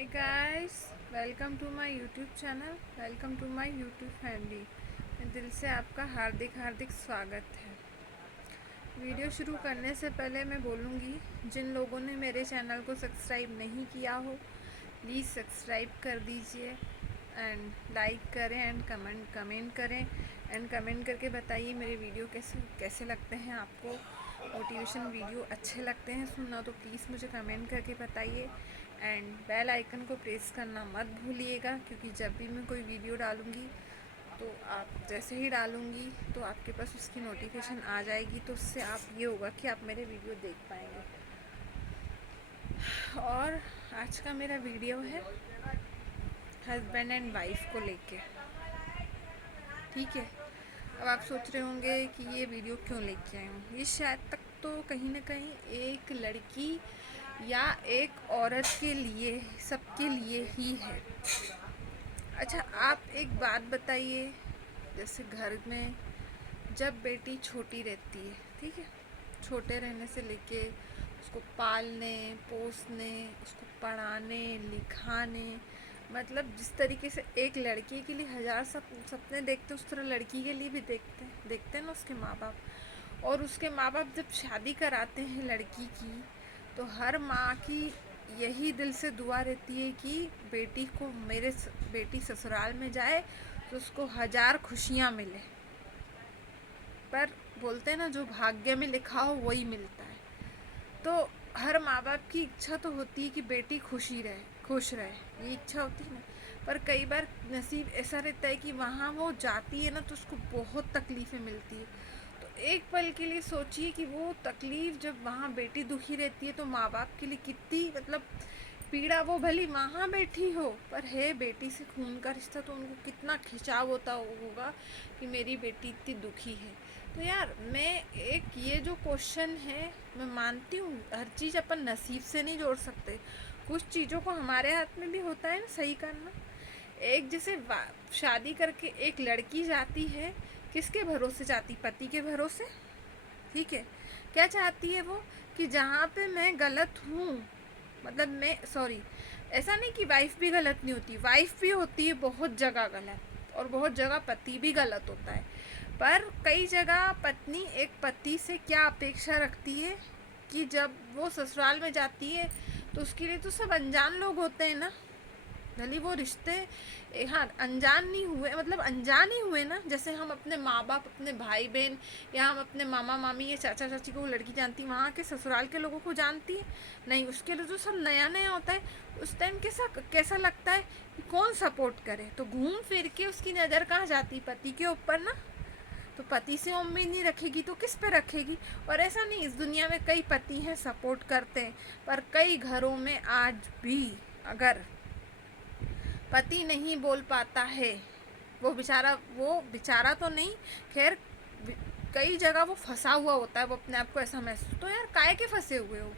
Hi guys, welcome to my YouTube channel, welcome to my YouTube family. मैं दिल से आपका हार्दिक हार्दिक स्वागत है। वीडियो शुरू करने से पहले मैं बोलूँगी, जिन लोगों ने मेरे चैनल को सब्सक्राइब नहीं किया हो प्लीज़ सब्सक्राइब कर दीजिए एंड लाइक करें एंड कमेंट करें एंड कमेंट करके बताइए मेरे वीडियो कैसे लगते हैं आपको। मोटिवेशन वीडियो अच्छे लगते हैं सुनना तो प्लीज़ मुझे कमेंट करके बताइए एंड बेल आइकन को प्रेस करना मत भूलिएगा, क्योंकि जब भी मैं कोई वीडियो डालूँगी तो आप जैसे ही डालूँगी तो आपके पास उसकी नोटिफिकेशन आ जाएगी, तो उससे आप ये होगा कि आप मेरे वीडियो देख पाएंगे। और आज का मेरा वीडियो है हस्बैंड एंड वाइफ को लेके। ठीक है, अब आप सोच रहे होंगे कि ये वीडियो क्यों लेके आई हूँ। ये शायद तक तो कहीं ना कहीं एक लड़की या एक औरत के लिए, सबके लिए ही है। अच्छा, आप एक बात बताइए, जैसे घर में जब बेटी छोटी रहती है, ठीक है, छोटे रहने से लेके उसको पालने पोसने, उसको पढ़ाने लिखाने, मतलब जिस तरीके से एक लड़की के लिए हजार सपने देखते हैं उस तरह लड़की के लिए भी देखते हैं ना उसके माँ बाप। और उसके माँ बाप जब शादी कराते हैं लड़की की, तो हर माँ की यही दिल से दुआ रहती है कि बेटी को बेटी ससुराल में जाए तो उसको हजार खुशियाँ मिले। पर बोलते हैं ना, जो भाग्य में लिखा हो वही मिलता है। तो हर माँ बाप की इच्छा तो होती है कि बेटी खुश रहे, ये इच्छा होती है ना। पर कई बार नसीब ऐसा रहता है कि वहाँ वो जाती है ना तो उसको बहुत तकलीफ़ें मिलती है। तो एक पल के लिए सोचिए कि वो तकलीफ़ जब वहाँ बेटी दुखी रहती है तो माँ बाप के लिए कितनी, मतलब पीड़ा। वो भली वहाँ बैठी हो पर है बेटी से खून का रिश्ता, तो उनको कितना खिंचाव होता होगा कि मेरी बेटी इतनी दुखी है। तो यार मैं एक ये जो क्वेश्चन है, मैं मानती हूँ हर चीज़ अपन नसीब से नहीं जोड़ सकते, कुछ चीज़ों को हमारे हाथ में भी होता है ना सही करना। एक जैसे शादी करके एक लड़की जाती है, किसके भरोसे जाती? पति के भरोसे। ठीक है, क्या चाहती है वो कि जहाँ पे मैं गलत हूँ, मतलब मैं सॉरी, ऐसा नहीं कि वाइफ भी गलत नहीं होती, वाइफ भी होती है बहुत जगह गलत, और बहुत जगह पति भी गलत होता है। पर कई जगह पत्नी एक पति से क्या अपेक्षा रखती है कि जब वो ससुराल में जाती है तो उसके लिए तो सब अनजान लोग होते हैं ना। भले वो रिश्ते हाँ अनजान नहीं हुए, मतलब अनजान ही हुए ना। जैसे हम अपने माँ बाप, अपने भाई बहन, या हम अपने मामा मामी या चाचा चाची को वो लड़की जानती, वहाँ के ससुराल के लोगों को जानती है नहीं। उसके लिए तो सब नया नया होता है। उस टाइम कैसा कैसा लगता है कि कौन सपोर्ट करे, तो घूम फिर के उसकी नज़र कहाँ जाती? पति के ऊपर ना। तो पति से उम्मीद नहीं रखेगी तो किस पे रखेगी? और ऐसा नहीं, इस दुनिया में कई पति हैं सपोर्ट करते हैं, पर कई घरों में आज भी अगर पति नहीं बोल पाता है, वो बेचारा तो नहीं, खैर कई जगह वो फंसा हुआ होता है, वो अपने आप को ऐसा महसूस, तो यार काहे के फंसे हुए हो?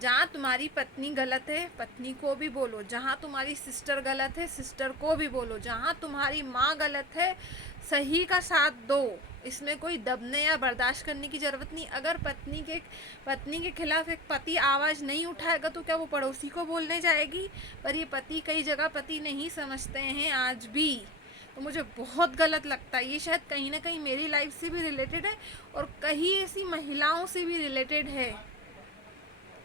जहाँ तुम्हारी पत्नी गलत है पत्नी को भी बोलो, जहाँ तुम्हारी सिस्टर गलत है सिस्टर को भी बोलो, जहाँ तुम्हारी माँ गलत है सही का साथ दो। इसमें कोई दबने या बर्दाश्त करने की ज़रूरत नहीं। अगर पत्नी के खिलाफ एक पति आवाज़ नहीं उठाएगा तो क्या वो पड़ोसी को बोलने जाएगी? पर ये पति कई जगह पति नहीं समझते हैं आज भी। तो मुझे बहुत गलत लगता है। ये शायद कहीं ना कहीं मेरी लाइफ से भी रिलेटेड है और कई ऐसी महिलाओं से भी रिलेटेड है।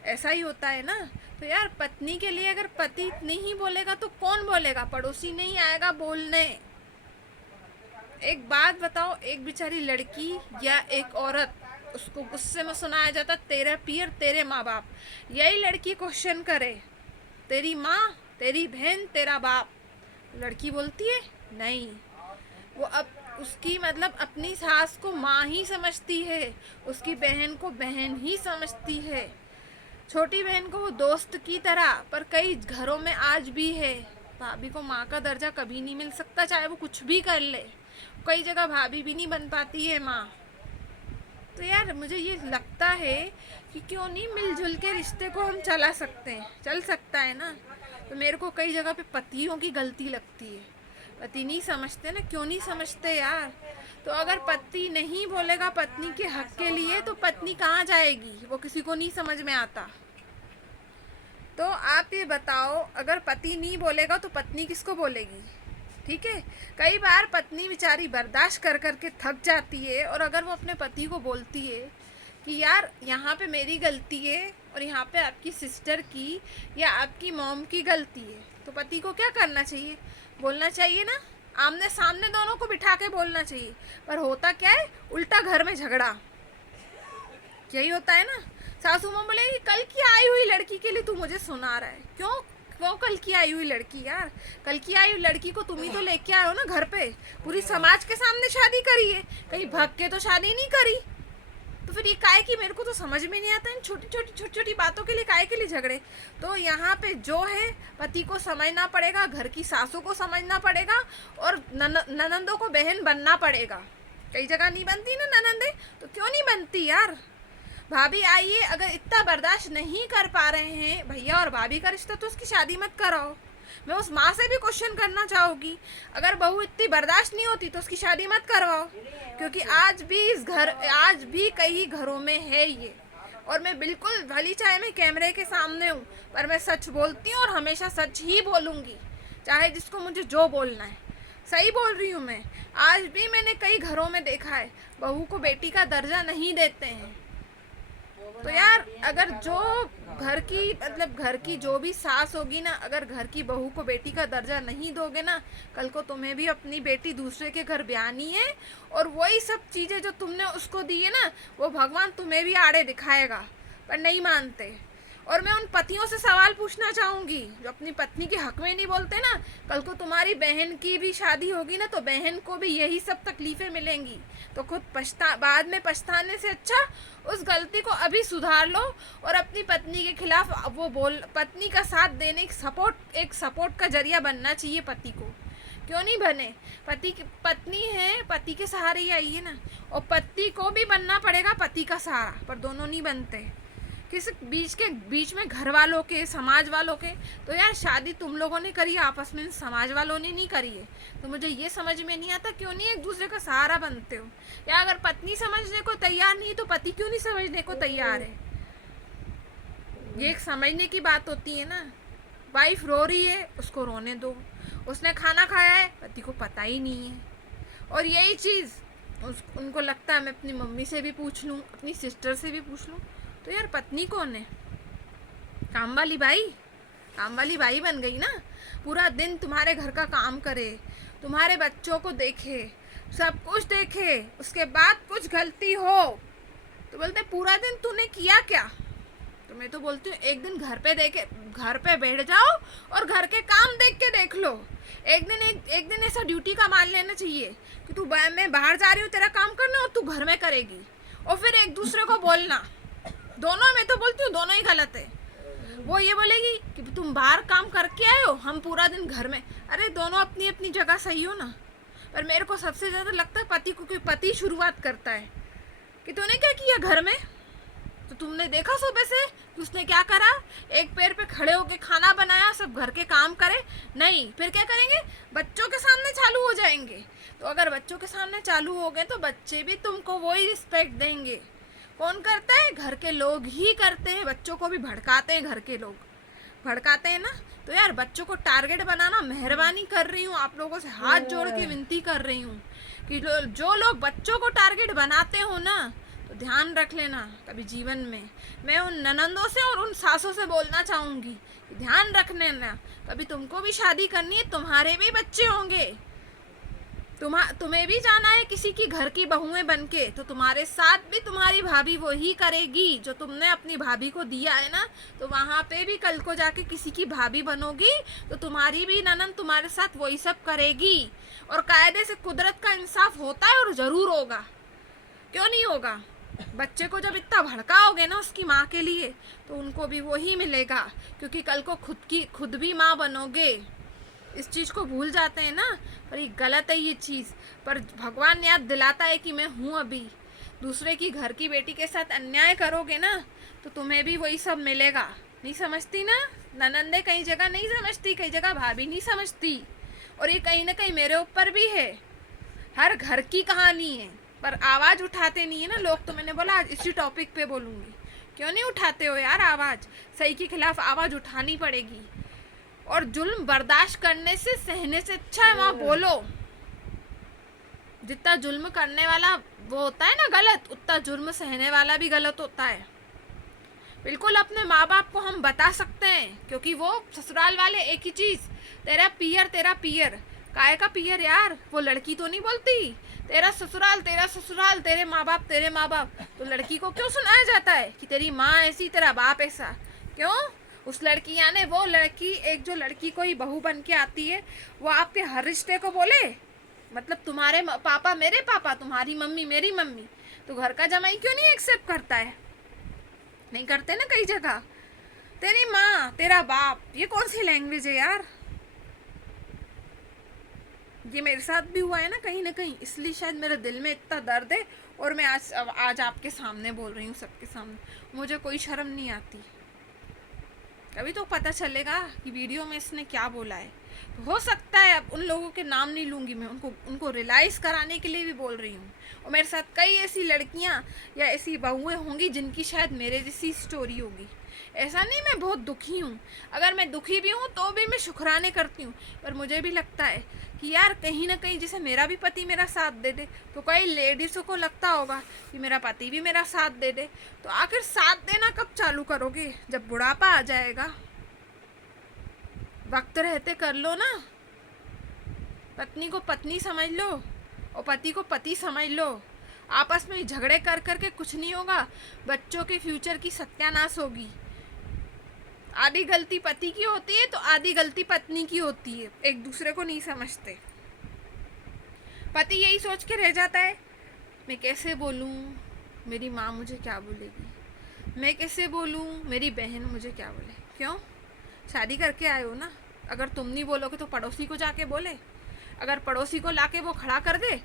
ऐसा ही होता है ना। तो यार पत्नी के लिए अगर पति नहीं बोलेगा तो कौन बोलेगा? पड़ोसी नहीं आएगा बोलने। एक बात बताओ, एक बेचारी लड़की या एक औरत, उसको गुस्से में सुनाया जाता तेरा पीर तेरे माँ बाप। यही लड़की क्वेश्चन करे, तेरी माँ तेरी बहन तेरा बाप, लड़की बोलती है नहीं। वो अब उसकी मतलब अपनी सास को माँ ही समझती है, उसकी बहन को बहन ही समझती है, छोटी बहन को वो दोस्त की तरह। पर कई घरों में आज भी है, भाभी को माँ का दर्जा कभी नहीं मिल सकता, चाहे वो कुछ भी कर ले। कई जगह भाभी भी नहीं बन पाती है माँ। तो यार मुझे ये लगता है कि क्यों नहीं मिलजुल के रिश्ते को हम चला सकते हैं, चल सकता है ना। तो मेरे को कई जगह पे पतियों की गलती लगती है, पति नहीं समझते ना। क्यों नहीं समझते यार? तो अगर पति नहीं बोलेगा पत्नी के हक के लिए तो पत्नी कहाँ जाएगी? वो किसी को नहीं समझ में आता। तो आप ये बताओ, अगर पति नहीं बोलेगा तो पत्नी किसको बोलेगी? ठीक है, कई बार पत्नी बेचारी बर्दाश्त कर कर के थक जाती है, और अगर वो अपने पति को बोलती है कि यार यहाँ पे मेरी गलती है और यहाँ पे आपकी सिस्टर की या आपकी मॉम की गलती है, तो पति को क्या करना चाहिए? बोलना चाहिए ना, आमने सामने दोनों को बिठा के बोलना चाहिए। पर होता क्या है, उल्टा घर में झगड़ा। यही होता है ना। सासू माँ बोलेगी कल की आई हुई लड़की के लिए तू मुझे सुना रहा है, क्यों क्यों कल की आई हुई लड़की? यार कल की आई हुई लड़की को तुम ही तो लेके आए हो ना घर पे, पूरी समाज के सामने शादी करी है, कहीं भग के तो शादी नहीं करी। तो फिर ये काहे की, मेरे को तो समझ में नहीं आता इन छोटी छोटी बातों के लिए काहे के लिए झगड़े। तो यहाँ पे जो है, पति को समझना पड़ेगा, घर की सासू को समझना पड़ेगा, और ननंदों को बहन बनना पड़ेगा। कई जगह नहीं बनती ना ननंदे, तो क्यों नहीं बनती यार? भाभी आइए, अगर इतना बर्दाश्त नहीं कर पा रहे हैं भैया और भाभी का रिश्ता, तो उसकी शादी मत कराओ। मैं उस माँ से भी क्वेश्चन करना चाहूँगी, अगर बहू इतनी बर्दाश्त नहीं होती तो उसकी शादी मत करवाओ। क्योंकि आज भी कई घरों में है ये। और मैं बिल्कुल, भली चाहे मैं कैमरे के सामने हूँ, पर मैं सच बोलती हूँ और हमेशा सच ही बोलूँगी, चाहे जिसको मुझे जो बोलना है। सही बोल रही हूँ मैं। आज भी मैंने कई घरों में देखा है, बहू को बेटी का दर्जा नहीं देते हैं। तो यार अगर जो घर की जो भी सास होगी ना, अगर घर की बहू को बेटी का दर्जा नहीं दोगे ना, कल को तुम्हें भी अपनी बेटी दूसरे के घर ब्यानी है, और वही सब चीज़ें जो तुमने उसको दी है ना, वो भगवान तुम्हें भी आड़े दिखाएगा। पर नहीं मानते। और मैं उन पतियों से सवाल पूछना चाहूँगी जो अपनी पत्नी के हक में नहीं बोलते ना, कल को तुम्हारी बहन की भी शादी होगी ना, तो बहन को भी यही सब तकलीफ़ें मिलेंगी। तो खुद बाद में पछताने से अच्छा उस गलती को अभी सुधार लो, और अपनी पत्नी के खिलाफ पत्नी का साथ देने एक सपोर्ट का जरिया बनना चाहिए पति को। क्यों नहीं बने? पत्नी है, पति के सहारे ही आई है ना, और पति को भी बनना पड़ेगा पति का सहारा, पर दोनों नहीं बनते। किस बीच में घर वालों के, समाज वालों के। तो यार शादी तुम लोगों ने करी आपस में, समाज वालों ने नहीं करी है। तो मुझे ये समझ में नहीं आता क्यों नहीं एक दूसरे का सहारा बनते हो। या अगर पत्नी समझने को तैयार नहीं तो पति क्यों नहीं समझने को तैयार है? ये एक समझने की बात होती है ना। वाइफ रो रही है, उसको रोने दो। उसने खाना खाया है, पति को पता ही नहीं है। और यही चीज़ उनको लगता है मैं अपनी मम्मी से भी पूछ लूँ, अपनी सिस्टर से भी पूछ लूँ। तो यार पत्नी कौन है? काम वाली बाई बन गई ना। पूरा दिन तुम्हारे घर का काम करे, तुम्हारे बच्चों को देखे, सब कुछ देखे, उसके बाद कुछ गलती हो तो बोलते पूरा दिन तूने किया क्या? तो मैं तो बोलती हूँ एक दिन घर पे बैठ जाओ और घर के काम देख के देख लो। एक दिन ऐसा ड्यूटी का मान लेना चाहिए कि मैं बाहर जा रही हूँ तेरा काम करना और तू घर में करेगी, और फिर एक दूसरे को बोलना। दोनों, मैं तो बोलती हूँ दोनों ही गलत है। वो ये बोलेगी कि तुम बाहर काम करके आए हो, हम पूरा दिन घर में। अरे दोनों अपनी अपनी जगह सही हो ना। पर मेरे को सबसे ज़्यादा लगता है पति को, क्योंकि पति शुरुआत करता है कि तूने क्या किया घर में। तो तुमने देखा सुबह से कि उसने क्या करा? एक पैर पे खड़े होके खाना बनाया, सब घर के काम करे? नहीं, फिर क्या करेंगे? बच्चों के सामने चालू हो जाएंगे। तो अगर बच्चों के सामने चालू हो गए तो बच्चे भी तुमको वही रिस्पेक्ट देंगे। कौन करता है? घर के लोग ही करते हैं। बच्चों को भी भड़काते हैं, घर के लोग भड़काते हैं ना। तो यार बच्चों को टारगेट बनाना, मेहरबानी कर रही हूँ, आप लोगों से हाथ जोड़ के विनती कर रही हूँ कि जो लोग बच्चों को टारगेट बनाते हो ना, तो ध्यान रख लेना कभी जीवन में। मैं उन ननंदों से और उन सासों से बोलना चाहूँगी कि ध्यान रख लेना, कभी तुमको भी शादी करनी है, तुम्हारे भी बच्चे होंगे, तुम्हें भी जाना है किसी की घर की बहुएं बन के, तो तुम्हारे साथ भी तुम्हारी भाभी वही करेगी जो तुमने अपनी भाभी को दिया है ना। तो वहाँ पे भी कल को जाके किसी की भाभी बनोगी तो तुम्हारी भी ननंद तुम्हारे साथ वही सब करेगी। और कायदे से कुदरत का इंसाफ होता है और ज़रूर होगा, क्यों नहीं होगा? बच्चे को जब इतना भड़काओगे ना उसकी माँ के लिए, तो उनको भी वही मिलेगा, क्योंकि कल को खुद भी माँ बनोगे। इस चीज़ को भूल जाते हैं ना, पर ये गलत है ये चीज़। पर भगवान याद दिलाता है कि मैं हूँ अभी। दूसरे की घर की बेटी के साथ अन्याय करोगे ना तो तुम्हें भी वही सब मिलेगा। नहीं समझती ना? ननंदे कई जगह नहीं समझती, कई जगह भाभी नहीं समझती, और ये कहीं ना कहीं मेरे ऊपर भी है। हर घर की कहानी है, पर आवाज़ उठाते नहीं है ना लोग। तो मैंने बोला आज इसी टॉपिक पे बोलूँगी, क्यों नहीं उठाते हो यार आवाज़? सही के खिलाफ आवाज़ उठानी पड़ेगी। और जुल्म बर्दाश्त करने से, सहने से अच्छा है वहाँ बोलो। जितना जुल्म करने वाला वो होता है ना गलत, उतना जुर्म सहने वाला भी गलत होता है। बिल्कुल अपने माँ बाप को हम बता सकते हैं, क्योंकि वो ससुराल वाले एक ही चीज़, तेरा पियर तेरा पियर। काय का पियर यार? वो लड़की तो नहीं बोलती तेरा ससुराल तेरा ससुराल, तेरे माँ बाप तेरे माँ बाप। तो लड़की को क्यों सुनाया जाता है कि तेरी माँ ऐसी तेरा बाप ऐसा? क्यों? उस लड़की यानी वो लड़की, एक जो लड़की कोई बहू बन के आती है, वो आपके हर रिश्ते को बोले, मतलब तुम्हारे पापा मेरे पापा, तुम्हारी मम्मी मेरी मम्मी। तो घर का जमाई क्यों नहीं एक्सेप्ट करता है? नहीं करते ना कई जगह। तेरी माँ तेरा बाप, ये कौन सी लैंग्वेज है यार? ये मेरे साथ भी हुआ है ना कहीं, इसलिए शायद मेरे दिल में इतना दर्द है। और मैं आज आपके सामने बोल रही हूँ, सबके सामने। मुझे कोई शर्म नहीं आती। अभी तो पता चलेगा कि वीडियो में इसने क्या बोला है। तो हो सकता है, अब उन लोगों के नाम नहीं लूँगी मैं, उनको रियलाइज़ कराने के लिए भी बोल रही हूँ। और मेरे साथ कई ऐसी लड़कियाँ या ऐसी बहुएं होंगी जिनकी शायद मेरे जैसी स्टोरी होगी। ऐसा नहीं मैं बहुत दुखी हूँ, अगर मैं दुखी भी हूँ तो भी मैं शुक्राने करती हूँ। पर मुझे भी लगता है कि यार कहीं ना कहीं जैसे मेरा भी पति मेरा साथ दे दे, तो कई लेडीज़ों को लगता होगा कि मेरा पति भी मेरा साथ दे दे। तो आखिर साथ देना कब चालू करोगे? जब बुढ़ापा आ जाएगा। वक्त रहते कर लो ना। पत्नी को पत्नी समझ लो और पति को पति समझ लो। आपस में झगड़े कर करके कुछ नहीं होगा, बच्चों के फ्यूचर की सत्यानाश होगी। आधी गलती पति की होती है तो आधी गलती पत्नी की होती है, एक दूसरे को नहीं समझते। पति यही सोच के रह जाता है, मैं कैसे बोलूँ, मेरी माँ मुझे क्या बोलेगी, मैं कैसे बोलूँ, मेरी बहन मुझे क्या बोले। क्यों? शादी करके आए हो ना। अगर तुम नहीं बोलोगे तो पड़ोसी को जाके बोले। अगर पड़ोसी को लाके वो खड़ा कर दे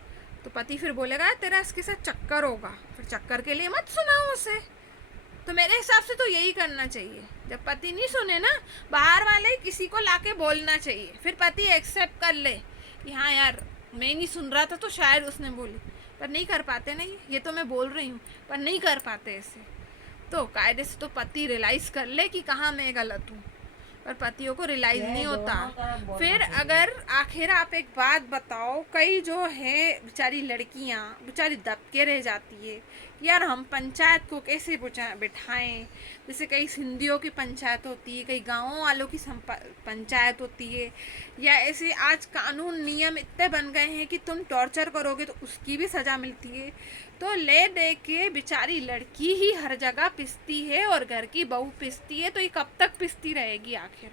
तो पति फिर बोलेगा तेरा इसके साथ चक्कर होगा, फिर चक्कर के लिए मत सुनाओ उसे। तो मेरे हिसाब से तो यही करना चाहिए। जब पति नहीं सुने ना, बाहर वाले किसी को लाके बोलना चाहिए, फिर पति एक्सेप्ट कर ले कि हाँ यार मैं नहीं सुन रहा था तो शायद उसने बोली। पर नहीं कर पाते नहीं, ये तो मैं बोल रही हूँ, पर नहीं कर पाते ऐसे। तो कायदे से तो पति रियलाइज़ कर ले कि कहाँ मैं गलत हूँ, पर पतियों को रियलाइज़ नहीं होता। फिर अगर आखिर आप एक बात बताओ, कई जो है बेचारी लड़कियाँ बेचारी दब के रह जाती है यार, हम पंचायत को कैसे बिठाएं। जैसे कई सिंधियों की पंचायत होती है, कई गाँवों वालों की पंचायत होती है, या ऐसे आज कानून नियम इतने बन गए हैं कि तुम टॉर्चर करोगे तो उसकी भी सज़ा मिलती है। तो ले दे के बेचारी लड़की ही हर जगह पिसती है और घर की बहू पिसती है, तो ये कब तक पिसती रहेगी आखिर?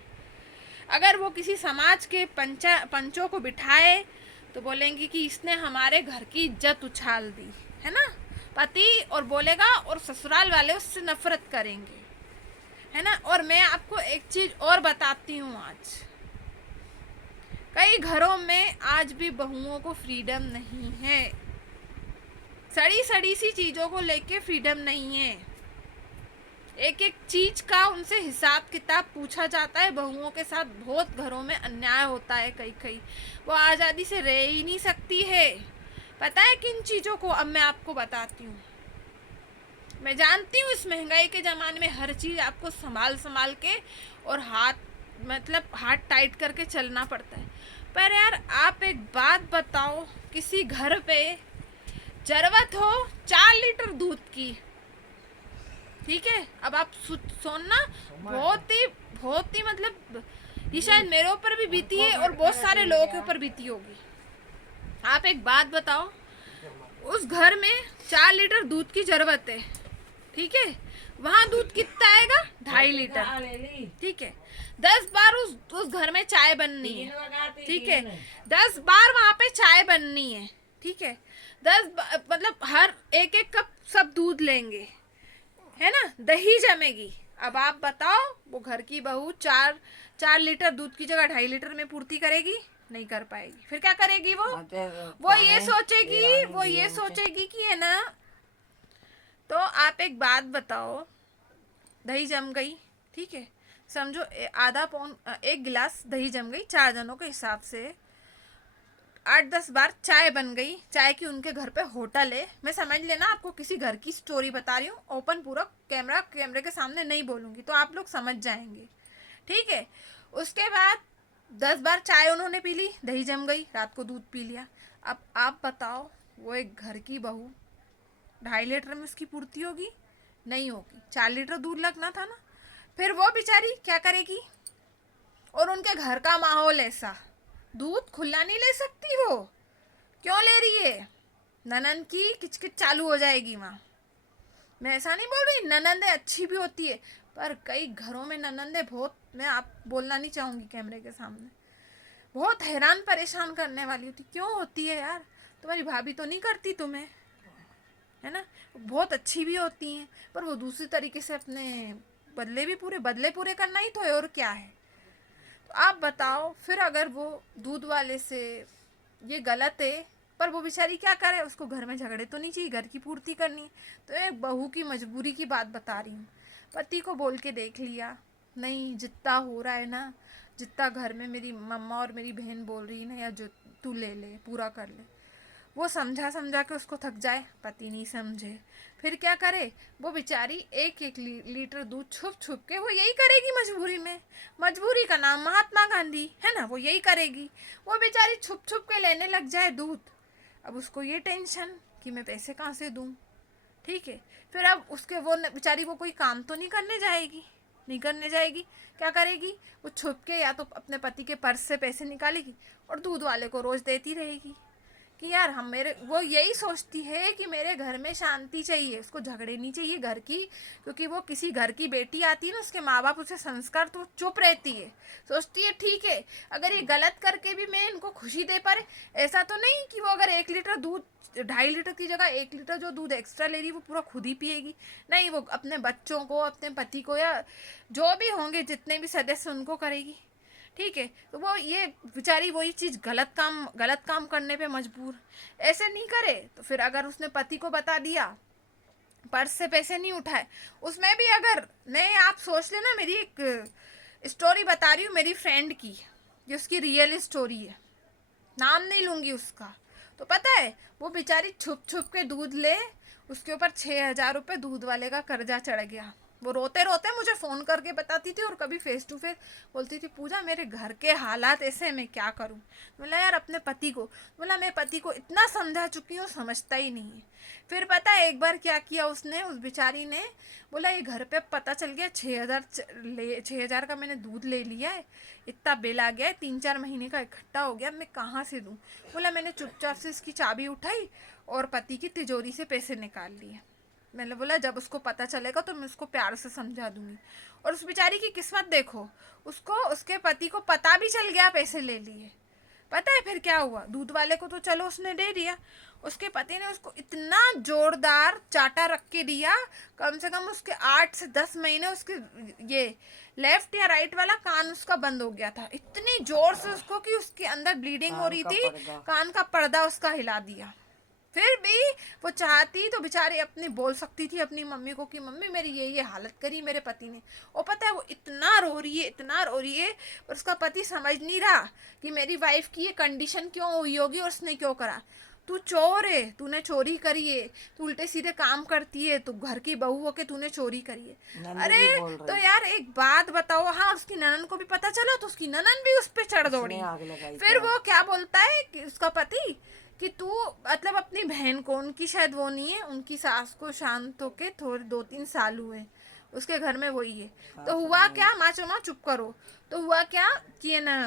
अगर वो किसी समाज के पंचों को बिठाए तो बोलेंगे कि इसने हमारे घर की इज्जत उछाल दी है ना, पति, और बोलेगा, और ससुराल वाले उससे नफरत करेंगे, है ना। और मैं आपको एक चीज़ और बताती हूँ, आज कई घरों में आज भी बहुओं को फ्रीडम नहीं है। सड़ी सड़ी सी चीज़ों को लेके फ्रीडम नहीं है। एक एक चीज का उनसे हिसाब किताब पूछा जाता है। बहुओं के साथ बहुत घरों में अन्याय होता है, कई कई वो आज़ादी से रह ही नहीं सकती है। पता है किन चीज़ों को? अब मैं आपको बताती हूँ। मैं जानती हूँ इस महंगाई के ज़माने में हर चीज़ आपको संभाल संभाल के और हाथ टाइट करके चलना पड़ता है। पर यार आप एक बात बताओ, किसी घर पे ज़रूरत हो 4 लीटर दूध की, ठीक है, अब आप सोचना, बहुत ही मतलब ये शायद मेरे ऊपर भी बीती है और बहुत सारे लोगों के ऊपर बीती होगी। आप एक बात बताओ, उस घर में 4 लीटर दूध की जरूरत है, ठीक है, वहाँ दूध कितना आएगा? 2.5 लीटर, ठीक है। 10 बार उस घर में चाय बननी है, ठीक है, 10 बार वहाँ पे चाय बननी है, ठीक है, मतलब हर एक एक कप सब दूध लेंगे, है ना, दही जमेगी। अब आप बताओ, वो घर की बहू 4 लीटर दूध की जगह 2.5 लीटर में पूर्ति करेगी? नहीं कर पाएगी। फिर क्या करेगी वो ये सोचेगी कि है ना। तो आप एक बात बताओ, दही जम गई, ठीक है, समझो आधा पौन 1 गिलास दही जम गई 4 जनों के हिसाब से, 8-10 बार चाय बन गई, चाय की उनके घर पे होटल है। मैं समझ लेना आपको किसी घर की स्टोरी बता रही हूँ, ओपन पूरा कैमरे के सामने नहीं बोलूँगी तो आप लोग समझ जाएंगे, ठीक है। उसके बाद 10 बार चाय उन्होंने पी ली, दही जम गई, रात को दूध पी लिया। अब आप बताओ, वो एक घर की बहू 2.5 लीटर में उसकी पूर्ति होगी? नहीं होगी। 4 लीटर दूध लगना था ना। फिर वो बेचारी क्या करेगी? और उनके घर का माहौल ऐसा, दूध खुला नहीं ले सकती वो। क्यों ले रही है? ननन की किचकिच चालू हो जाएगी वहाँ। मैं ऐसा नहीं बोल रही, ननंदे अच्छी भी होती है, पर कई घरों में ननंदे बहुत, मैं आप बोलना नहीं चाहूँगी कैमरे के सामने, बहुत हैरान परेशान करने वाली होती। क्यों होती है यार? तुम्हारी भाभी तो नहीं करती तुम्हें, है ना? बहुत अच्छी भी होती हैं, पर वो दूसरी तरीके से अपने बदले पूरे करना ही तो है, और क्या है। तो आप बताओ, फिर अगर वो दूध वाले से ये गलत है, पर वो बेचारी क्या करे, उसको घर में झगड़े तो नहीं चाहिए, घर की पूर्ति करनी है। तो एक बहू की मजबूरी की बात बता रही हूँ। पति को बोल के देख लिया, नहीं जितना हो रहा है ना, जितना घर में मेरी मम्मा और मेरी बहन बोल रही है ना, या जो तू ले ले, पूरा कर ले। वो समझा समझा के उसको थक जाए, पति नहीं समझे, फिर क्या करे? वो बेचारी एक एक लीटर दूध छुप छुप के वो यही करेगी मजबूरी में। मजबूरी का नाम महात्मा गांधी है ना, वो यही करेगी। वो बेचारी छुप छुप के लेने लग जाए दूध। अब उसको ये टेंशन कि मैं पैसे कहाँ से दूँ, ठीक है। फिर अब उसके वो बेचारी वो कोई काम तो नहीं करने जाएगी, नहीं करने जाएगी। क्या करेगी? वो छुप के या तो अपने पति के पर्स से पैसे निकालेगी और दूध वाले को रोज देती रहेगी कि यार हम मेरे, वो यही सोचती है कि मेरे घर में शांति चाहिए, उसको झगड़े नहीं चाहिए घर की। क्योंकि वो किसी घर की बेटी आती है ना, उसके माँ बाप उसे संस्कार, तो चुप रहती है, सोचती है ठीक है, अगर ये गलत करके भी मैं इनको खुशी दे पा रहे। ऐसा तो नहीं कि वो अगर 1 लीटर दूध, 2.5 लीटर की जगह 1 लीटर जो दूध एक्स्ट्रा ले रही वो पूरा खुद ही पिएगी। नहीं, वो अपने बच्चों को, अपने पति को, या जो भी होंगे जितने भी सदस्य उनको करेगी, ठीक है। तो वो ये बेचारी वही चीज़ गलत काम करने पे मजबूर। ऐसे नहीं करे तो फिर अगर उसने पति को बता दिया, पर्स से पैसे नहीं उठाए, उसमें भी अगर नहीं, आप सोच लेना, मेरी एक स्टोरी बता रही हूँ मेरी फ्रेंड की, जो उसकी रियल स्टोरी है, नाम नहीं लूँगी उसका। तो पता है, वो बेचारी छुप छुप के दूध ले, उसके ऊपर 6,000 रुपये दूध वाले का कर्जा चढ़ गया। वो रोते रोते मुझे फ़ोन करके बताती थी, और कभी फेस टू फेस बोलती थी, पूजा मेरे घर के हालात ऐसे, मैं क्या करूं। बोला यार अपने पति को, बोला मैं पति को इतना समझा चुकी हूँ, समझता ही नहीं है। फिर पता है एक बार क्या किया उसने, उस बेचारी ने बोला ये घर पे पता चल गया 6,000 का मैंने दूध ले लिया है, इतना बिल आ गया है, 3-4 महीने का इकट्ठा हो गया, मैं कहाँ से दूँ। बोला मैंने चुपचाप से इसकी चाबी उठाई और पति की तिजोरी से पैसे निकाल लिए। मैंने बोला जब उसको पता चलेगा तो मैं उसको प्यार से समझा दूंगी। और उस बेचारी की किस्मत देखो, उसको उसके पति को पता भी चल गया पैसे ले लिए। पता है फिर क्या हुआ? दूध वाले को तो चलो उसने दे दिया, उसके पति ने उसको इतना जोरदार चाटा रख के दिया, कम से कम उसके 8 से 10 महीने उसके ये लेफ्ट या राइट वाला कान उसका बंद हो गया था, इतनी जोर से उसको कि उसके अंदर ब्लीडिंग हो रही थी, कान का पर्दा उसका हिला दिया। फिर भी वो चाहती तो बेचारी अपनी बोल सकती थी अपनी मम्मी को कि मम्मी मेरी ये हालत करी मेरे पति ने। और पता है वो इतना रो रही है, इतना रो रही है, पर उसका पति समझ नहीं रहा कि मेरी वाइफ की ये कंडीशन क्यों हुई होगी और उसने क्यों करा। तू चोर है, तूने चोरी करी है, तू उल्टे सीधे काम करती है, तू घर की बहू होके तूने चोरी करी है। अरे तो यार एक बात बताओ, हाँ उसकी ननन को भी पता चला तो उसकी ननन भी उस पर चढ़ दौड़ी। फिर वो क्या बोलता है कि उसका पति कि तू मतलब अपनी बहन को, उनकी शायद वो नहीं है, उनकी सास को शांत होके थोड़े 2-3 साल हुए, उसके घर में वही है। तो हुआ क्या, माँ चुमा चुप करो। तो हुआ क्या कि है ना,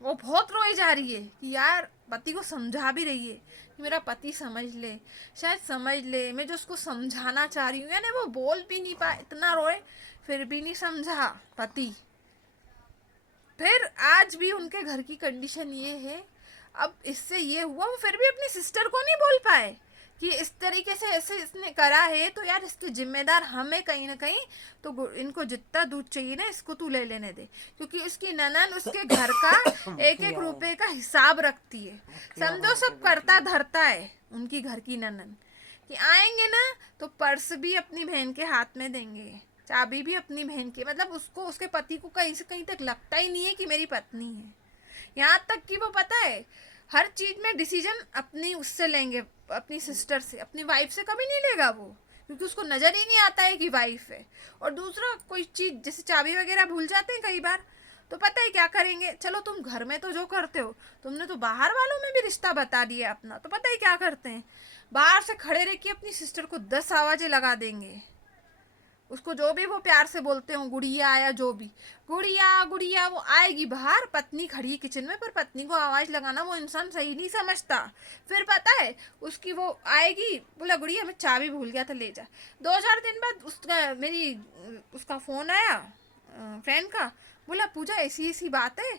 वो बहुत रोई जा रही है कि यार पति को समझा भी रही है कि मेरा पति समझ ले, शायद समझ ले, मैं जो उसको समझाना चाह रही हूँ, यानी वो बोल भी नहीं पाए, इतना रोए, फिर भी नहीं समझा पति। फिर आज भी उनके घर की कंडीशन ये है। अब इससे ये हुआ, वो फिर भी अपनी सिस्टर को नहीं बोल पाए कि इस तरीके से ऐसे इसने करा है, तो यार इसके जिम्मेदार हमें कहीं ना कहीं, तो इनको जितना दूध चाहिए ना इसको तू ले लेने दे, क्योंकि उसकी ननन उसके घर का 1-1 रुपए का हिसाब रखती है। समझो सब करता धरता है उनकी घर की ननन, कि आएंगे ना तो पर्स भी अपनी बहन के हाथ में देंगे, चाबी भी अपनी बहन की, मतलब उसको उसके पति को कहीं से कहीं तक लगता ही नहीं है कि मेरी पत्नी है। यहाँ तक कि वो पता है हर चीज़ में डिसीजन अपनी उससे लेंगे, अपनी सिस्टर से, अपनी वाइफ से कभी नहीं लेगा वो, क्योंकि उसको नज़र ही नहीं आता है कि वाइफ है। और दूसरा, कोई चीज़ जैसे चाबी वगैरह भूल जाते हैं कई बार, तो पता है क्या करेंगे, चलो तुम घर में तो जो करते हो, तुमने तो बाहर वालों में भी रिश्ता बता दिया अपना, तो पता है क्या करते हैं, बाहर से खड़े रह के अपनी सिस्टर को 10 आवाज़ें लगा देंगे। उसको जो भी वो प्यार से बोलते हो, गुड़िया या जो भी, गुड़िया गुड़िया, वो आएगी बाहर, पत्नी खड़ी है किचन में, पर पत्नी को आवाज़ लगाना वो इंसान सही नहीं समझता। फिर पता है उसकी वो आएगी, बोला गुड़िया मैं चाबी भूल गया था, ले जा। 2-4 दिन बाद उसका फ़ोन आया फ्रेंड का, बोला पूजा ऐसी ऐसी बात है,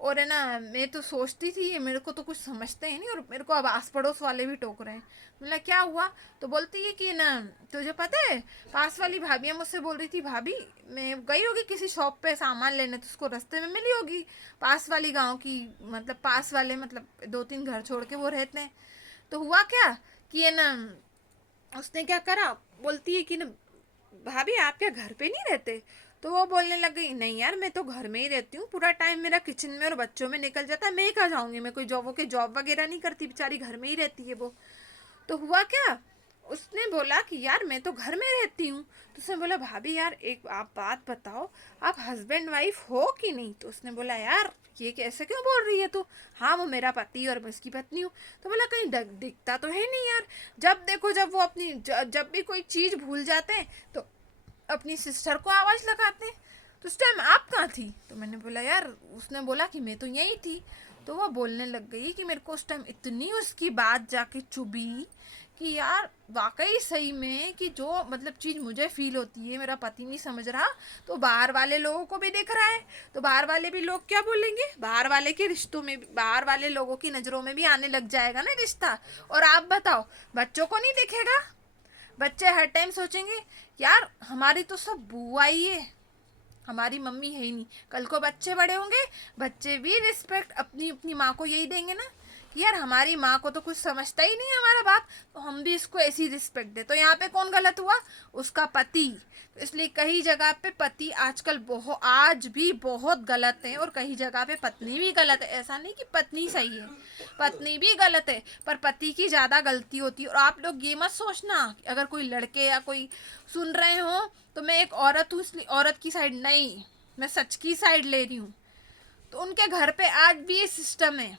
और है ना मैं तो सोचती थी ये मेरे को तो कुछ समझते ही नहीं, और मेरे को अब आस पड़ोस वाले भी टोक रहे हैं। बोला क्या हुआ, तो बोलती है कि ना तुझे पता है, पास वाली भाभियाँ मुझसे बोल रही थी, भाभी मैं गई होगी किसी शॉप पे सामान लेने, तो उसको रास्ते में मिली होगी, पास वाली गांव की, मतलब पास वाले, मतलब 2-3 घर छोड़ के वो रहते हैं। तो हुआ क्या कि है ना उसने क्या करा, बोलती है कि ना भाभी आप क्या घर पे नहीं रहते, तो वो बोलने लग गई नहीं यार मैं तो घर में ही रहती हूँ, पूरा टाइम मेरा किचन में और बच्चों में निकल जाता है, मैं कहाँ जाऊँगी, मैं कोई जॉब वगैरह नहीं करती, बेचारी घर में ही रहती है वो। तो हुआ क्या, उसने बोला कि यार मैं तो घर में रहती हूँ, तो उसने बोला भाभी यार एक आप बात बताओ, आप हस्बैंड वाइफ हो कि नहीं, तो उसने बोला यार ये कैसे क्यों बोल रही है तू, हाँ वो मेरा पति और मैं उसकी पत्नी हूँ। तो बोला कहीं दिखता तो है नहीं यार, जब देखो जब वो अपनी जब भी कोई चीज़ भूल जाते हैं तो अपनी सिस्टर को आवाज़ लगाते हैं, तो उस टाइम आप कहाँ थी, तो मैंने बोला यार, उसने बोला कि मैं तो यहीं थी। तो वो बोलने लग गई कि मेरे को उस टाइम इतनी उसकी बात जाके चुभी कि यार वाकई सही में कि जो मतलब चीज़ मुझे फील होती है मेरा पति नहीं समझ रहा, तो बाहर वाले लोगों को भी दिख रहा है, तो बाहर वाले भी लोग क्या बोलेंगे, बाहर वाले के रिश्तों में भी, बाहर वाले लोगों की नज़रों में भी आने लग जाएगा ना रिश्ता। और आप बताओ बच्चों को नहीं दिखेगा, बच्चे हर टाइम सोचेंगे यार हमारी तो सब बुआ ही है, हमारी मम्मी है ही नहीं। कल को बच्चे बड़े होंगे, बच्चे भी रिस्पेक्ट अपनी अपनी माँ को यही देंगे ना कि यार हमारी माँ को तो कुछ समझता ही नहीं है हमारा बाप, तो हम भी इसको ऐसी रिस्पेक्ट दे। तो यहाँ पे कौन गलत हुआ, उसका पति। तो इसलिए कई जगह पे पति आजकल बहुत, आज भी बहुत गलत है, और कई जगह पे पत्नी भी गलत है। ऐसा नहीं कि पत्नी सही है, पत्नी भी गलत है, पर पति की ज़्यादा गलती होती है। और आप लोग ये मत सोचना कि अगर कोई लड़के या कोई सुन रहे हो तो मैं एक औरत हूँ इसलिए औरत की साइड नहीं, मैं सच की साइड ले रही हूँ। तो उनके घर पे आज भी ये सिस्टम है,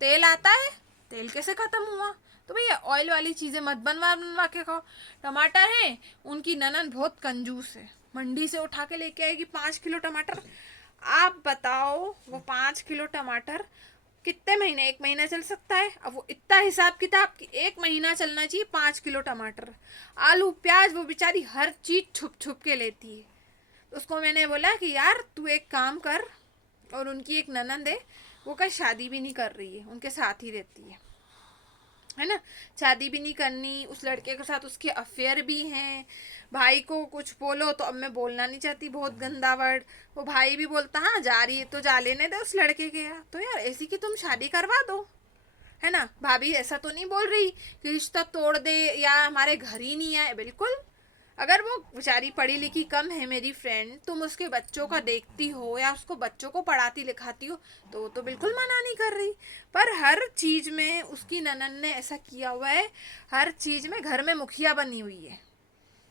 तेल आता है, तेल कैसे ख़त्म हुआ, तो भैया ऑयल वाली चीज़ें मत बनवा बनवा के खाओ। टमाटर है, उनकी ननद बहुत कंजूस है, मंडी से उठा के लेके आएगी 5 किलो टमाटर। आप बताओ वो 5 किलो टमाटर कितने महीने, 1 महीना चल सकता है, अब वो इतना हिसाब किताब कि 1 महीना चलना चाहिए 5 किलो टमाटर। आलू प्याज वो बेचारी हर चीज़ छुप छुप के लेती है। तो उसको मैंने बोला कि यार तू एक काम कर, और उनकी एक ननंद है, वो कहीं शादी भी नहीं कर रही है, उनके साथ ही रहती है ना, शादी भी नहीं करनी, उस लड़के के साथ उसके अफेयर भी हैं। भाई को कुछ बोलो तो अब मैं बोलना नहीं चाहती, बहुत गंदा वर्ड, वो भाई भी बोलता हाँ जा रही है तो जा लेने दे उस लड़के के यहाँ, तो यार ऐसी कि तुम शादी करवा दो, है ना। भाभी ऐसा तो नहीं बोल रही कि रिश्ता तोड़ दे या हमारे घर ही नहीं आए, बिल्कुल। अगर वो बेचारी पढ़ी लिखी कम है मेरी फ्रेंड, तुम उसके बच्चों का देखती हो या उसको बच्चों को पढ़ाती लिखाती हो, तो वो तो बिल्कुल मना नहीं कर रही। पर हर चीज़ में उसकी ननन ने ऐसा किया हुआ है, हर चीज़ में घर में मुखिया बनी हुई है।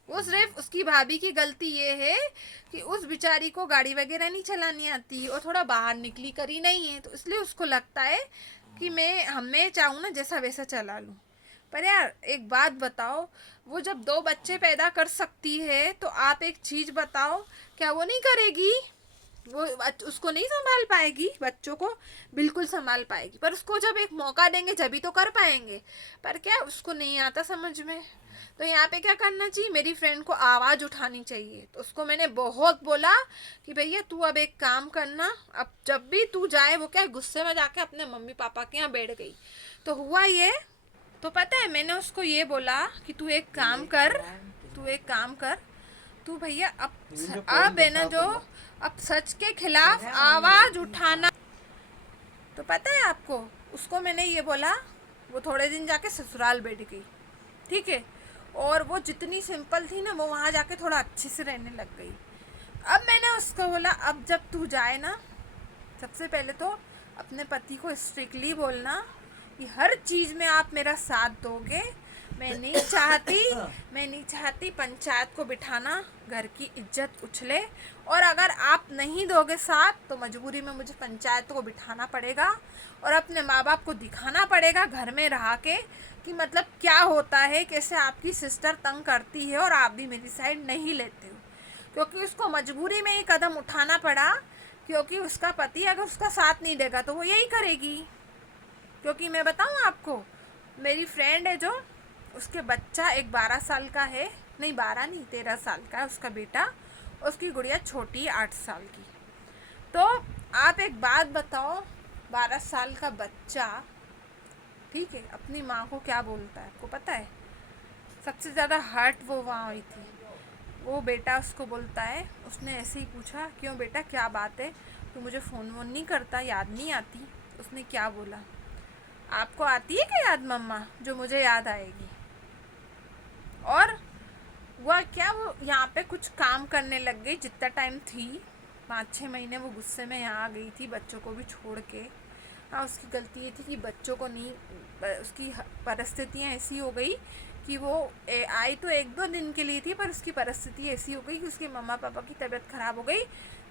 वो सिर्फ उसकी भाभी की गलती ये है कि उस बेचारी को गाड़ी वगैरह नहीं चलानी आती और थोड़ा बाहर निकली करी नहीं है, तो इसलिए उसको लगता है कि मैं चाहूँ ना जैसा वैसा चला लूँ। पर यार एक बात बताओ, वो जब 2 बच्चे पैदा कर सकती है तो आप एक चीज़ बताओ, क्या वो नहीं करेगी, वो उसको नहीं संभाल पाएगी बच्चों को, बिल्कुल संभाल पाएगी, पर उसको जब एक मौका देंगे जब ही तो कर पाएंगे। पर क्या उसको नहीं आता समझ में। तो यहाँ पे क्या करना चाहिए, मेरी फ्रेंड को आवाज़ उठानी चाहिए। तो उसको मैंने बहुत बोला कि भैया तू अब एक काम करना, अब जब भी तू जाए, वो क्या गुस्से में जाके अपने मम्मी पापा के यहाँ बैठ गई। तो हुआ ये, तो पता है मैंने उसको ये बोला कि तू एक काम कर, तू एक काम कर, तू भैया अब है ना जो अब सच के खिलाफ आवाज़ उठाना। तो पता है आपको, उसको मैंने ये बोला, वो थोड़े दिन जाके ससुराल बैठ गई, ठीक है, और वो जितनी सिंपल थी ना वो वहाँ जाके थोड़ा अच्छे से रहने लग गई। अब मैंने उसको बोला अब जब तू जाए ना, सबसे पहले तो अपने पति को स्ट्रिक्टली बोलना कि हर चीज़ में आप मेरा साथ दोगे। मैं नहीं चाहती पंचायत को बिठाना, घर की इज्जत उछले। और अगर आप नहीं दोगे साथ तो मजबूरी में मुझे पंचायत को बिठाना पड़ेगा और अपने माँ बाप को दिखाना पड़ेगा घर में रह के कि मतलब क्या होता है, कैसे आपकी सिस्टर तंग करती है और आप भी मेरी साइड नहीं लेते हो। क्योंकि उसको मजबूरी में ही कदम उठाना पड़ा, क्योंकि उसका पति अगर उसका साथ नहीं देगा तो वो यही करेगी। क्योंकि मैं बताऊँ आपको, मेरी फ्रेंड है जो, उसके बच्चा एक 12 साल का है, नहीं 12 नहीं 13 साल का है उसका बेटा, उसकी गुड़िया छोटी 8 साल की। तो आप एक बात बताओ, 12 साल का बच्चा, ठीक है, अपनी माँ को क्या बोलता है आपको पता है? सबसे ज़्यादा हर्ट वो वहाँ हुई थी। वो बेटा उसको बोलता है, उसने ऐसे ही पूछा, क्यों बेटा क्या बात है, तो मुझे फ़ोन वोन नहीं करता, याद नहीं आती? उसने क्या बोला, आपको आती है क्या याद मम्मा, जो मुझे याद आएगी? और वह क्या, वो यहाँ पे कुछ काम करने लग गई जितना टाइम थी, 5-6 महीने वो गुस्से में यहाँ आ गई थी बच्चों को भी छोड़ के। हाँ, उसकी गलती ये थी कि बच्चों को नहीं, उसकी परिस्थितियाँ ऐसी हो गई कि वो आई तो 1-2 दिन के लिए थी, पर उसकी परिस्थिति ऐसी हो गई कि उसके मम्मा पापा की तबीयत ख़राब हो गई,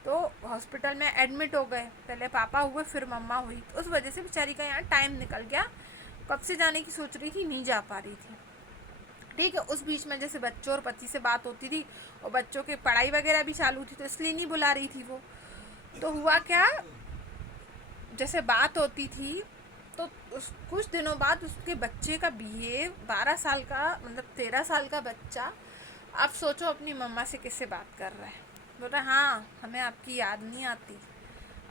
तो हॉस्पिटल में एडमिट हो गए। पहले पापा हुए फिर मम्मा हुई, तो उस वजह से बेचारी का यहाँ टाइम निकल गया। कब से जाने की सोच रही थी, नहीं जा पा रही थी। ठीक है, उस बीच में जैसे बच्चों और पति से बात होती थी और बच्चों की पढ़ाई वगैरह भी चालू थी, तो इसलिए नहीं बुला रही थी वो। तो हुआ क्या, जैसे बात होती थी तो कुछ दिनों बाद उसके बच्चे का बिहेव, 12 साल का मतलब 13 साल का बच्चा, आप सोचो अपनी मम्मा से कैसे बात कर रहा है। बोल रहा, हाँ हमें आपकी याद नहीं आती,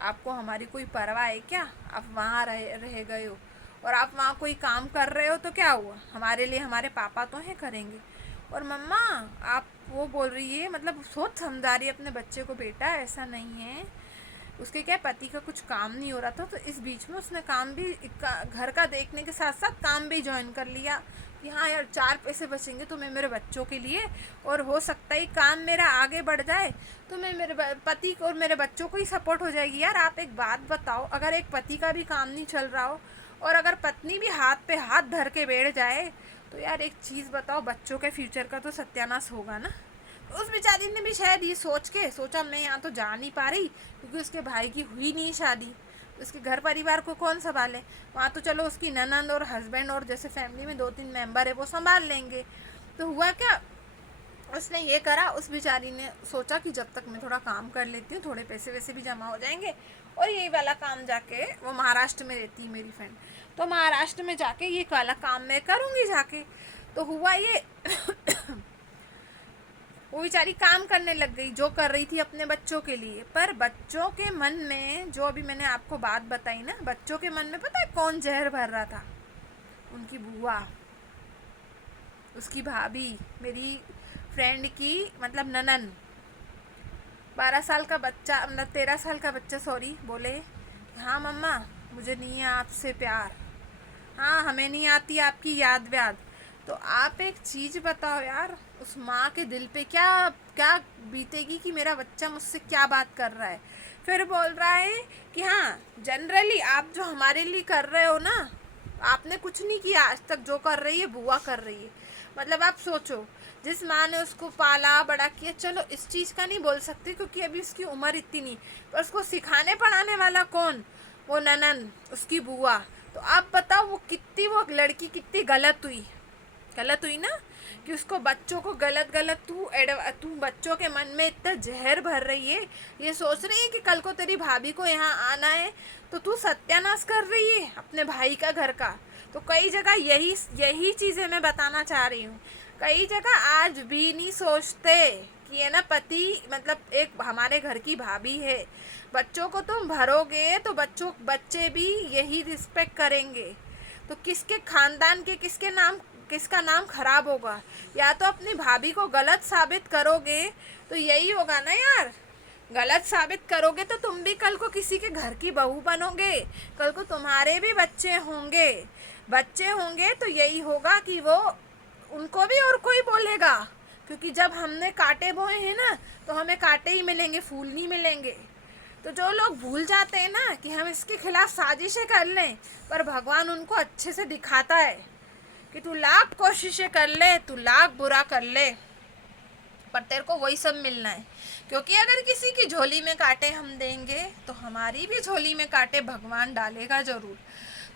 आपको हमारी कोई परवाह है क्या? आप वहाँ रह गए हो और आप वहाँ कोई काम कर रहे हो तो क्या हुआ, हमारे लिए हमारे पापा तो हैं, करेंगे। और मम्मा आप वो बोल रही है, मतलब सोच समझा रही है अपने बच्चे को, बेटा ऐसा नहीं है। उसके क्या पति का कुछ काम नहीं हो रहा था, तो इस बीच में उसने काम भी, घर का देखने के साथ साथ काम भी ज्वाइन कर लिया कि हाँ यार 4 पैसे बचेंगे तो मैं मेरे बच्चों के लिए, और हो सकता है काम मेरा आगे बढ़ जाए तो मैं मेरे पति को और मेरे बच्चों को ही सपोर्ट हो जाएगी। यार आप एक बात बताओ, अगर एक पति का भी काम नहीं चल रहा हो और अगर पत्नी भी हाथ पे हाथ धर के बैठ जाए, तो यार एक चीज़ बताओ, बच्चों के फ्यूचर का तो सत्यानाश होगा ना। उस बेचारी ने भी शायद ये सोचा मैं यहाँ तो जा नहीं पा रही क्योंकि उसके भाई की हुई नहीं शादी, उसके घर परिवार को कौन संभाले। वहाँ तो चलो उसकी ननंद और हस्बैंड और जैसे फैमिली में 2-3 मेंबर है वो संभाल लेंगे। तो हुआ क्या, उसने ये करा, उस बेचारी ने सोचा कि जब तक मैं थोड़ा काम कर लेती हूँ, थोड़े पैसे वैसे भी जमा हो जाएंगे, और यही वाला काम जाके, वो महाराष्ट्र में रहती है मेरी फ्रेंड, तो महाराष्ट्र में जाके ये वाला काम मैं करूँगी जाके। तो हुआ ये वो बेचारी काम करने लग गई, जो कर रही थी अपने बच्चों के लिए। पर बच्चों के मन में, जो अभी मैंने आपको बात बताई ना, बच्चों के मन में पता है कौन जहर भर रहा था? उनकी बुआ, उसकी भाभी, मेरी फ्रेंड की मतलब ननन। 12 साल का बच्चा, मतलब 13 साल का बच्चा, सॉरी, बोले, हाँ मम्मा मुझे नहीं है आपसे प्यार, हाँ हमें नहीं आती आपकी याद व्याद। तो आप एक चीज़ बताओ यार, उस माँ के दिल पे क्या क्या बीतेगी कि मेरा बच्चा मुझसे क्या बात कर रहा है। फिर बोल रहा है कि हाँ जनरली आप जो हमारे लिए कर रहे हो ना, आपने कुछ नहीं किया आज तक, जो कर रही है बुआ कर रही है। मतलब आप सोचो, जिस माँ ने उसको पाला बड़ा किया, चलो इस चीज़ का नहीं बोल सकती क्योंकि अभी उसकी उम्र इतनी नहीं, पर उसको सिखाने पढ़ाने वाला कौन? वो ननन, उसकी बुआ। तो आप बताओ वो कितनी, वो लड़की कितनी गलत हुई ना, कि उसको बच्चों को गलत तू बच्चों के मन में इतना जहर भर रही है, ये सोच रही है कि कल को तेरी भाभी को यहाँ आना है तो तू सत्यानाश कर रही है अपने भाई का घर का। तो कई जगह यही चीज़ें मैं बताना चाह रही हूँ, कई जगह आज भी नहीं सोचते कि है ना, पति मतलब एक हमारे घर की भाभी है, बच्चों को तुम भरोगे तो बच्चे भी यही रिस्पेक्ट करेंगे। तो किसके खानदान के किसका नाम खराब होगा? या तो अपनी भाभी को गलत साबित करोगे तो यही होगा ना यार, गलत साबित करोगे तो तुम भी कल को किसी के घर की बहू बनोगे, कल को तुम्हारे भी बच्चे होंगे तो यही होगा कि वो, उनको भी और कोई बोलेगा, क्योंकि जब हमने कांटे बोए हैं ना तो हमें कांटे ही मिलेंगे, फूल नहीं मिलेंगे। तो जो लोग भूल जाते हैं ना कि हम इसके खिलाफ साजिशें कर लें, पर भगवान उनको अच्छे से दिखाता है कि तू लाख कोशिशें कर ले, तू लाख बुरा कर ले, पर तेरे को वही सब मिलना है। क्योंकि अगर किसी की झोली में कांटे हम देंगे तो हमारी भी झोली में कांटे भगवान डालेगा जरूर।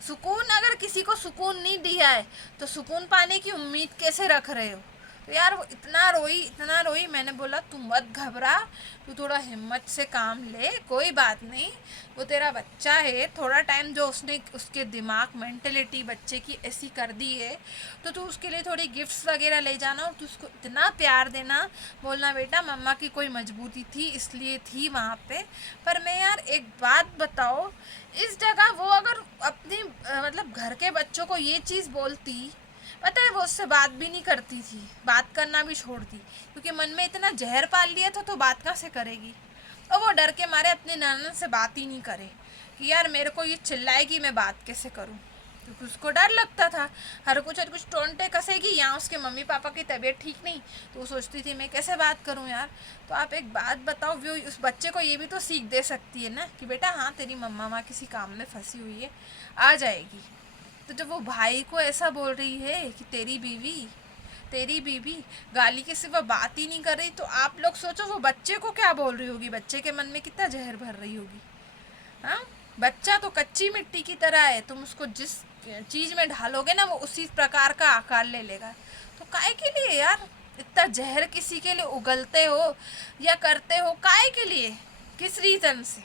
सुकून, अगर किसी को सुकून नहीं दिया है तो सुकून पाने की उम्मीद कैसे रख रहे हो? तो यार वो इतना रोई, मैंने बोला तू मत घबरा, तू थोड़ा हिम्मत से काम ले, कोई बात नहीं, वो तेरा बच्चा है, थोड़ा टाइम जो उसने उसके दिमाग मेंटेलिटी बच्चे की ऐसी कर दी है, तो तू उसके लिए थोड़ी गिफ्ट्स वगैरह ले जाना और तू उसको इतना प्यार देना, बोलना बेटा मम्मा की कोई मजबूरी थी इसलिए थी वहाँ पे। पर मैं यार एक बात बताओ, इस जगह वो अगर अपनी मतलब घर के बच्चों को ये चीज़ बोलती, पता है वो उससे बात भी नहीं करती थी, बात करना भी छोड़ती, क्योंकि मन में इतना जहर पाल लिया था तो बात कहाँ से करेगी। और वो डर के मारे अपने ननद से बात ही नहीं करे कि यार मेरे को ये चिल्लाएगी, मैं बात कैसे करूँ, क्योंकि उसको डर लगता था हर कुछ टोंटे कसेगी, यहाँ उसके मम्मी पापा की तबीयत ठीक नहीं, तो वो सोचती थी मैं कैसे बात करूँ यार। तो आप एक बात बताओ, वो उस बच्चे को ये भी तो सीख दे सकती है ना कि बेटा हाँ तेरी मम्मा वहाँ किसी काम में फंसी हुई है, आ जाएगी। तो जब वो भाई को ऐसा बोल रही है कि तेरी बीवी गाली के सिवा बात ही नहीं कर रही, तो आप लोग सोचो वो बच्चे को क्या बोल रही होगी, बच्चे के मन में कितना जहर भर रही होगी। हाँ, बच्चा तो कच्ची मिट्टी की तरह है, तुम उसको जिस चीज में ढालोगे ना वो उसी प्रकार का आकार ले लेगा। तो काहे के लिए यार इतना जहर किसी के लिए उगलते हो या करते हो, काहे के लिए, किस रीजन से?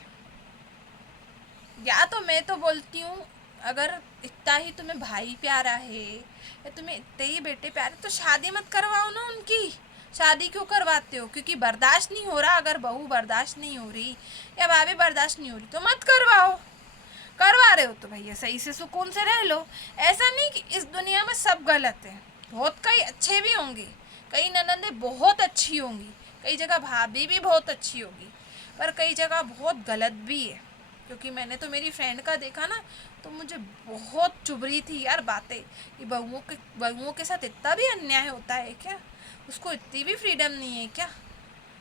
या तो मैं तो बोलती हूँ, अगर इतना ही तुम्हें भाई प्यारा है या तुम्हें इतने ही बेटे प्यारे, तो शादी मत करवाओ ना उनकी। शादी क्यों करवाते हो? क्योंकि बर्दाश्त नहीं हो रहा, अगर बहू बर्दाश्त नहीं हो रही या भाभी बर्दाश्त नहीं हो रही तो मत करवाओ। करवा रहे हो तो भैया सही से सुकून से रह लो। ऐसा नहीं कि इस दुनिया में सब गलत है, बहुत कई अच्छे भी होंगे, कई ननंदे बहुत अच्छी होंगी, कई जगह भाभी भी बहुत अच्छी होगी, पर कई जगह बहुत गलत भी है। क्योंकि मैंने तो मेरी फ्रेंड का देखा ना, तो मुझे बहुत चुभ रही थी यार बातें कि बहुओं के साथ इतना भी अन्याय होता है क्या? उसको इतनी भी फ्रीडम नहीं है क्या?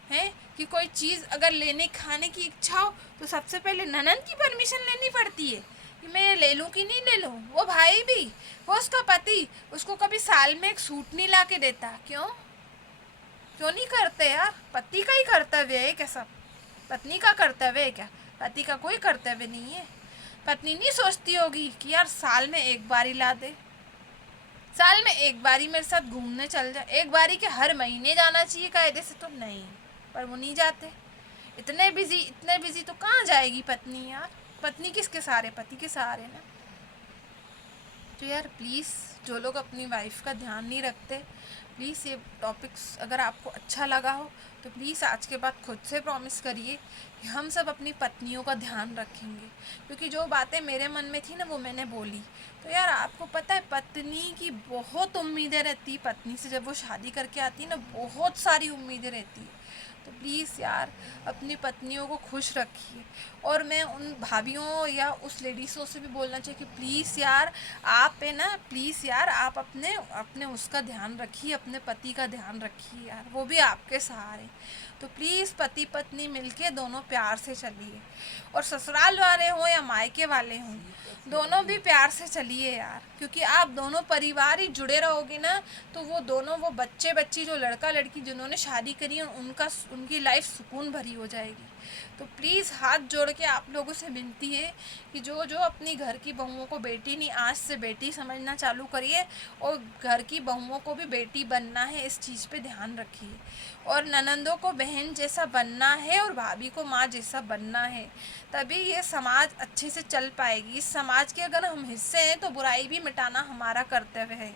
है कि कोई चीज़ अगर लेने खाने की इच्छा हो तो सबसे पहले ननद की परमिशन लेनी पड़ती है कि मैं ले लूँ कि नहीं ले लूँ। वो भाई भी, वो उसका पति उसको कभी साल में एक सूट नहीं ला के देता। क्यों क्यों नहीं करते यार? पति का ही कर्तव्य है क्या सब? पत्नी का कर्तव्य है क्या? पति का कोई कर्तव्य नहीं है। पत्नी नहीं सोचती होगी कि यार साल में एक बारी ला दे, साल में एक बारी मेरे साथ घूमने चल जाए, एक बारी के हर महीने जाना चाहिए कायदे से, तो नहीं, पर वो नहीं जाते। इतने बिजी तो कहाँ जाएगी पत्नी यार? पत्नी किसके सहारे? पति के सहारे ना। तो यार प्लीज़, जो लोग अपनी वाइफ का ध्यान नहीं रखते, प्लीज़ ये टॉपिक्स अगर आपको अच्छा लगा हो तो प्लीज़ आज के बाद खुद से प्रॉमिस करिए कि हम सब अपनी पत्नियों का ध्यान रखेंगे। क्योंकि जो बातें मेरे मन में थी ना वो मैंने बोली। तो यार आपको पता है पत्नी की बहुत उम्मीदें रहती, पत्नी से जब वो शादी करके आती है ना बहुत सारी उम्मीदें रहती है। तो प्लीज़ यार अपनी पत्नियों को खुश रखिए। और मैं उन भाभियों या उस लेडीज़ों से भी बोलना चाहिए कि प्लीज़ यार आप है ना, प्लीज़ यार आप अपने अपने उसका ध्यान रखिए, अपने पति का ध्यान रखिए यार, वो भी आपके सहारे। तो प्लीज़ पति पत्नी मिलके दोनों प्यार से चलिए, और ससुराल वाले हों या मायके वाले हों दोनों भी प्यार से चलिए यार। क्योंकि आप दोनों परिवार ही जुड़े रहोगे ना, तो वो दोनों वो बच्चे बच्ची जो लड़का लड़की जिन्होंने शादी करी है उनकी लाइफ सुकून भरी हो जाएगी। तो प्लीज़ हाथ जोड़ के आप लोगों से विनती है कि जो जो अपनी घर की बहुओं को बेटी नहीं, आज से बेटी समझना चालू करिए, और घर की बहुओं को भी बेटी बनना है, इस चीज़ पे ध्यान रखिए। और ननंदों को बहन जैसा बनना है और भाभी को माँ जैसा बनना है, तभी ये समाज अच्छे से चल पाएगी। इस समाज के अगर हम हिस्से हैं तो बुराई भी मिटाना हमारा कर्तव्य है।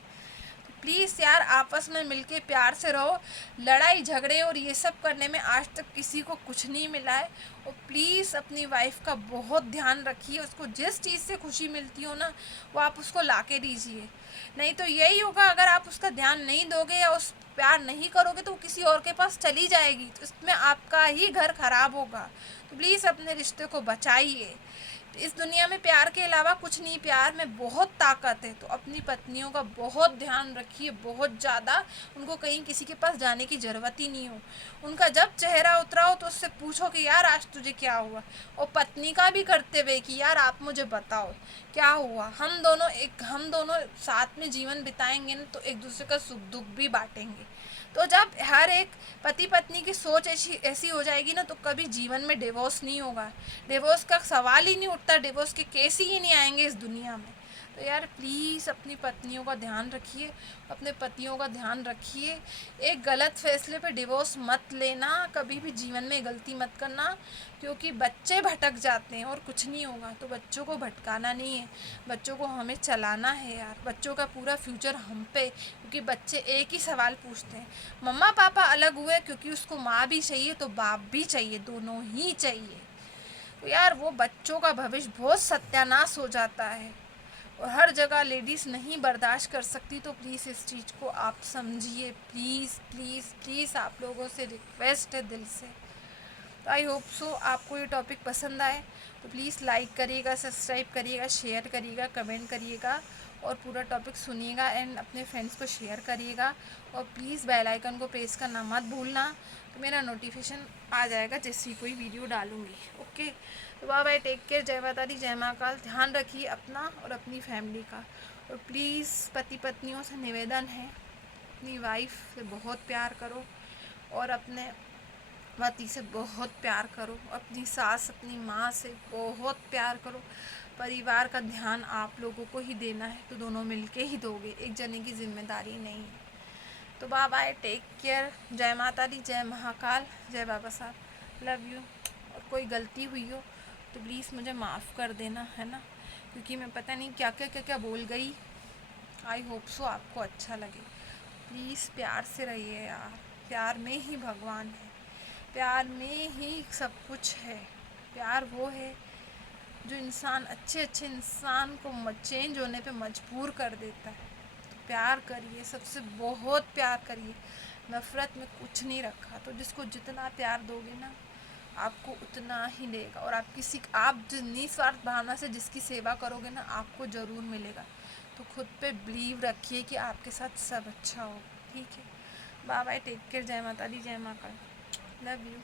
प्लीज़ यार आपस में मिलके प्यार से रहो। लड़ाई झगड़े और ये सब करने में आज तक किसी को कुछ नहीं मिला है। और प्लीज़ अपनी वाइफ का बहुत ध्यान रखिए, उसको जिस चीज़ से खुशी मिलती हो ना वो आप उसको ला के दीजिए। नहीं तो यही होगा, अगर आप उसका ध्यान नहीं दोगे या उस प्यार नहीं करोगे तो वो किसी और के पास चली जाएगी, तो इसमें आपका ही घर खराब होगा। तो प्लीज़ अपने रिश्ते को बचाइए। इस दुनिया में प्यार के अलावा कुछ नहीं, प्यार में बहुत ताकत है। तो अपनी पत्नियों का बहुत ध्यान रखिए, बहुत ज़्यादा। उनको कहीं किसी के पास जाने की ज़रूरत ही नहीं हो। उनका जब चेहरा उतरा हो तो उससे पूछो कि यार आज तुझे क्या हुआ, और पत्नी का भी करते हुए कि यार आप मुझे बताओ क्या हुआ। हम दोनों साथ में जीवन बिताएंगे ना, तो एक दूसरे का सुख दुख भी बांटेंगे। तो जब हर एक पति पत्नी की सोच ऐसी ऐसी हो जाएगी ना, तो कभी जीवन में डिवोर्स नहीं होगा। डिवोर्स का सवाल ही नहीं उठता, डिवोर्स के केस ही नहीं आएंगे इस दुनिया में। तो यार प्लीज़ अपनी पत्नियों का ध्यान रखिए, अपने पतियों का ध्यान रखिए। एक गलत फैसले पे डिवोर्स मत लेना, कभी भी जीवन में गलती मत करना, क्योंकि बच्चे भटक जाते हैं और कुछ नहीं होगा। तो बच्चों को भटकाना नहीं है, बच्चों को हमें चलाना है यार। बच्चों का पूरा फ्यूचर हम पे, क्योंकि बच्चे एक ही सवाल पूछते हैं, मम्मा पापा अलग हुए क्योंकि उसको माँ भी चाहिए तो बाप भी चाहिए, दोनों ही चाहिए। तो यार वो बच्चों का भविष्य बहुत सत्यानाश हो जाता है, और हर जगह लेडीज़ नहीं बर्दाश्त कर सकती। तो प्लीज़ इस चीज़ को आप समझिए, प्लीज़ प्लीज़ प्लीज़, आप लोगों से रिक्वेस्ट है दिल से। तो आई होप सो आपको ये टॉपिक पसंद आए, तो प्लीज़ लाइक करिएगा, सब्सक्राइब करिएगा, शेयर करिएगा, कमेंट करिएगा, और पूरा टॉपिक सुनिएगा एंड अपने फ्रेंड्स को शेयर करिएगा। और प्लीज़ बेल आइकन को प्रेस करना मत भूलना, तो मेरा नोटिफिकेशन आ जाएगा जैसे ही कोई वीडियो डालूँगी। ओके, तो बाय बाय, टेक केयर, जय माता दी, जय महाकाल। ध्यान रखिए अपना और अपनी फैमिली का। और प्लीज़ पति पत्नियों से निवेदन है, अपनी वाइफ से बहुत प्यार करो, और अपने पति से बहुत प्यार करो, अपनी सास अपनी माँ से बहुत प्यार करो। परिवार का ध्यान आप लोगों को ही देना है, तो दोनों मिलके ही दोगे, एक जने की जिम्मेदारी नहीं है। तो बाय बाय, टेक केयर, जय माता दी, जय महाकाल, जय बाबा साहब, लव यू। और कोई गलती हुई हो तो प्लीज़ मुझे माफ़ कर देना, है ना, क्योंकि मैं पता नहीं क्या बोल गई। आई होप सो आपको अच्छा लगे। प्लीज़ प्यार से रहिए यार, प्यार में ही भगवान है, प्यार में ही सब कुछ है। प्यार वो है जो इंसान, अच्छे इंसान को चेंज होने पे मजबूर कर देता है। तो प्यार करिए, सबसे बहुत प्यार करिए, नफ़रत में कुछ नहीं रखा। तो जिसको जितना प्यार दोगे ना, आपको उतना ही देगा। और आप निस्वार्थ भावना से जिसकी सेवा करोगे ना, आपको ज़रूर मिलेगा। तो खुद पे बिलीव रखिए कि आपके साथ सब अच्छा हो। ठीक है, बाय बाय, टेक केयर, जय माता दी, जय महाकाल, लव यू।